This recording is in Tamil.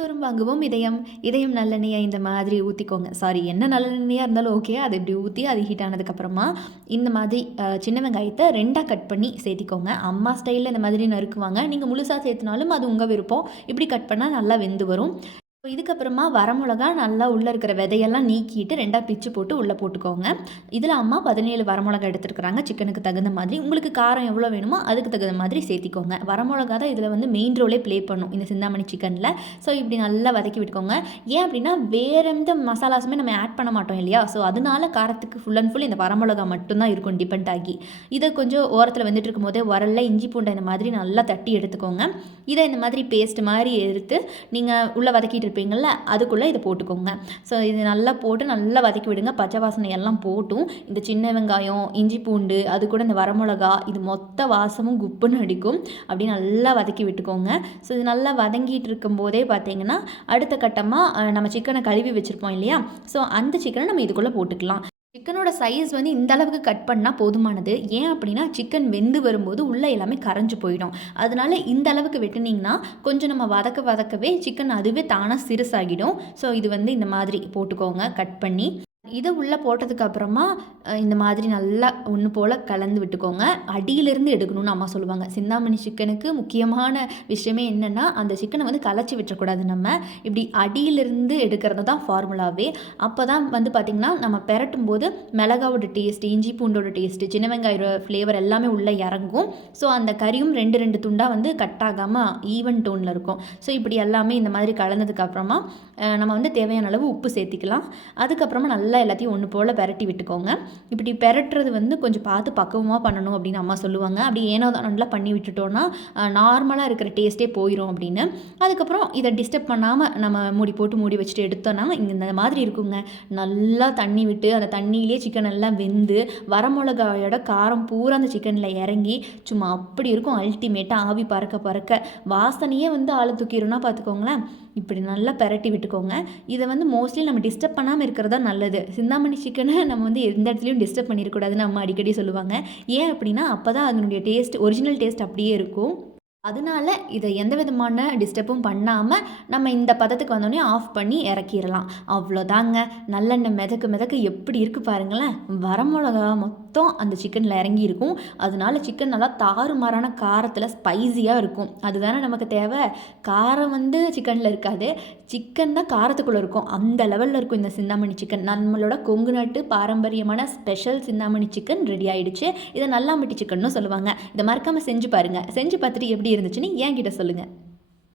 தோறும் வாங்குவோம் இதயம். இதயம் நல்லெண்ணெயை இந்த மாதிரி ஊற்றிக்கோங்க சாரி என்ன நல்லெண்ணெயாக இருந்தாலும் ஓகே அது இப்படி ஊற்றி அது ஹீட் ஆனதுக்கப்புறமா இந்த மாதிரி சின்ன வெங்காயத்தை ரெண்டாக கட் பண்ணி சேர்த்திக்கோங்க. அம்மா ஸ்டைலில் இந்த மாதிரி நறுக்குவாங்க. நீங்கள் முழுசாக சேர்த்துனாலும் அது உங்கள் விருப்பம். இப்படி கட் பண்ணால் நல்லா வெந்து வரும். இதுக்கப்புறமா வரமிளகா நல்லா உள்ளே இருக்கிற விதையெல்லாம் நீக்கிட்டு ரெண்டாக பிச்சு போட்டு உள்ளே போட்டுக்கோங்க. இதில் அம்மா பதினேழு வரமிளகா எடுத்துருக்குறாங்க. சிக்கனுக்கு தகுந்த மாதிரி. உங்களுக்கு காரம் எவ்வளோ வேணுமோ அதுக்கு தகுந்த மாதிரி சேர்த்திக்கோங்க. வரமிளகா தான் இதில் வந்து மெயின் ரோலே ப்ளே பண்ணும் இந்த சிந்தாமணி சிக்கனில். ஸோ இப்படி நல்லா வதக்கி விட்டுக்கோங்க. ஏன் அப்படின்னா வேறு எந்த மசாலாஸுமே நம்ம ஆட் பண்ண மாட்டோம் இல்லையா? ஸோ அதனால காரத்துக்கு ஃபுல் அண்ட் ஃபுல் இந்த வரமிளகா மட்டும்தான் இருக்கும் டிபெண்ட் ஆகி. இதை கொஞ்சம் ஓரத்தில் வந்துட்டு இருக்கும் போதே உரல்ல இஞ்சி பூண்டை இந்த மாதிரி நல்லா தட்டி எடுத்துக்கோங்க. இதை இந்த மாதிரி பேஸ்ட் மாதிரி எடுத்து நீங்கள் உள்ளே வதக்கிட்டு இருப்பீங்கள்ல அதுக்குள்ளே இதை போட்டுக்கோங்க. ஸோ இது நல்லா போட்டு நல்லா வதக்கி விடுங்க. பச்சை வாசனை எல்லாம் போட்டும். இந்த சின்ன வெங்காயம் இஞ்சி பூண்டு அது கூட இந்த வரமிளகா இது மொத்த வாசமும் குப்புன்னு அடிக்கும். அப்படி நல்லா வதக்கி விட்டுக்கோங்க. ஸோ இது நல்லா வதங்கிட்டு இருக்கும்போதே பார்த்தீங்கன்னா அடுத்த கட்டமாக நம்ம சிக்கனை கழுவி வச்சுருப்போம் இல்லையா? ஸோ அந்த சிக்கனை நம்ம இதுக்குள்ளே போட்டுக்கலாம். சிக்கனோட சைஸ் வந்து இந்த அளவுக்கு கட் பண்ணால் போதுமானது. ஏன் அப்படின்னா சிக்கன் வெந்து வரும்போது உள்ளே எல்லாமே கரைஞ்சு போயிடும். அதனால இந்த அளவுக்கு வெட்டினீங்கன்னா கொஞ்சம் நம்ம வதக்க வதக்கவே சிக்கன் அதுவே தானாக சிறுசாகிடும். ஸோ இது வந்து இந்த மாதிரி போட்டுக்கோங்க கட் பண்ணி. இதை உள்ளே போட்டதுக்கு அப்புறமா இந்த மாதிரி நல்லா ஒன்று போல் கலந்து விட்டுக்கோங்க. அடியிலிருந்து எடுக்கணும்னு அம்மா சொல்லுவாங்க. சிந்தாமணி சிக்கனுக்கு முக்கியமான விஷயமே என்னென்னா அந்த சிக்கனை வந்து கலைச்சி விட்டுறக்கூடாது நம்ம. இப்படி அடியிலிருந்து எடுக்கிறது தான் ஃபார்முலாவே. அப்போ தான் வந்து பார்த்திங்கன்னா நம்ம பெரட்டும் போது மிளகாவோட டேஸ்ட் இஞ்சி பூண்டோட டேஸ்ட்டு சின்ன வெங்காயோட ஃப்ளேவர் எல்லாமே உள்ளே இறங்கும். ஸோ அந்த கறியும் ரெண்டு ரெண்டு துண்டாக வந்து கட் ஆகாமல் ஈவன் டோனில் இருக்கும். ஸோ இப்படி எல்லாமே இந்த மாதிரி கலந்ததுக்கப்புறமா நம்ம வந்து தேவையான அளவு உப்பு சேர்த்திக்கலாம். அதுக்கப்புறமா நல்லா எல்லாத்தையும் ஒன்று போல் பெரட்டி விட்டுக்கோங்க. இப்படி பெரட்டுறது வந்து கொஞ்சம் பார்த்து பக்குவமாக பண்ணணும் அப்படின்னு அம்மா சொல்லுவாங்க. அப்படி ஏனோ தானோலாம் பண்ணி விட்டுட்டோன்னா நார்மலாக இருக்கிற டேஸ்ட்டே போயிடும் அப்படின்னு. அதுக்கப்புறம் இதை டிஸ்டர்ப் பண்ணாமல் நம்ம மூடி போட்டு மூடி வச்சுட்டு எடுத்தோன்னா இங்கே இந்த மாதிரி இருக்குங்க. நல்லா தண்ணி விட்டு அந்த தண்ணியிலே சிக்கன் எல்லாம் வெந்து வரமிளகாயோட காரம் பூரா அந்த சிக்கனில் இறங்கி சும்மா அப்படி இருக்கும். அல்டிமேட்டாக ஆவி பறக்க பறக்க. வாசனையே வந்து ஆளை தூக்கிடும்னா பார்த்துக்கோங்களேன். இப்படி நல்லா பரட்டி விட்டுக்கோங்க. இதை வந்து மோஸ்ட்லி நம்ம டிஸ்டர்ப் பண்ணாமல் இருக்கிறது தான் நல்லது. சிந்தாமணி சிக்கனை நம்ம வந்து எந்த இடத்துலையும் டிஸ்டர்ப் பண்ணிடக்கூடாதுன்னு அம்மா அடிக்கடி சொல்லுவாங்க. ஏன் அப்படின்னா அப்போ தான் அதனுடைய டேஸ்ட் ஒரிஜினல் டேஸ்ட் அப்படியே இருக்கும். அதனால இதை எந்த விதமான டிஸ்டர்பும் பண்ணாமல் நம்ம இந்த பதத்துக்கு வந்தோடனே ஆஃப் பண்ணி இறக்கிடலாம் அவ்வளோதாங்க. நல்லெண்ணெய் மிதக்கு மிதக்க எப்படி இருக்குது பாருங்களேன். வரமிளகா மொத்தம் அந்த சிக்கனில் இறங்கி இருக்கும் அதனால சிக்கன் நல்லா தாறுமாறான காரத்தில் ஸ்பைசியாக இருக்கும். அதுதானே நமக்கு தேவை. காரம் வந்து சிக்கனில் இருக்காது. சிக்கன் தான் காரத்துக்குள்ளே இருக்கும். அந்த லெவலில் இருக்கும் இந்த சிந்தாமணி சிக்கன் நம்மளோட கொங்கு நாட்டு பாரம்பரியமான ஸ்பெஷல் சிந்தாமணி சிக்கன் ரெடி ஆகிடுச்சு இதை நல்லாம்பட்டி சிக்கன்னு சொல்லுவாங்க. இதை மறக்காமல் செஞ்சு பாருங்கள் செஞ்சு பார்த்துட்டு எப்படி எப்படி இருந்துச்சுன்னு என்கிட்ட சொல்லுங்கள்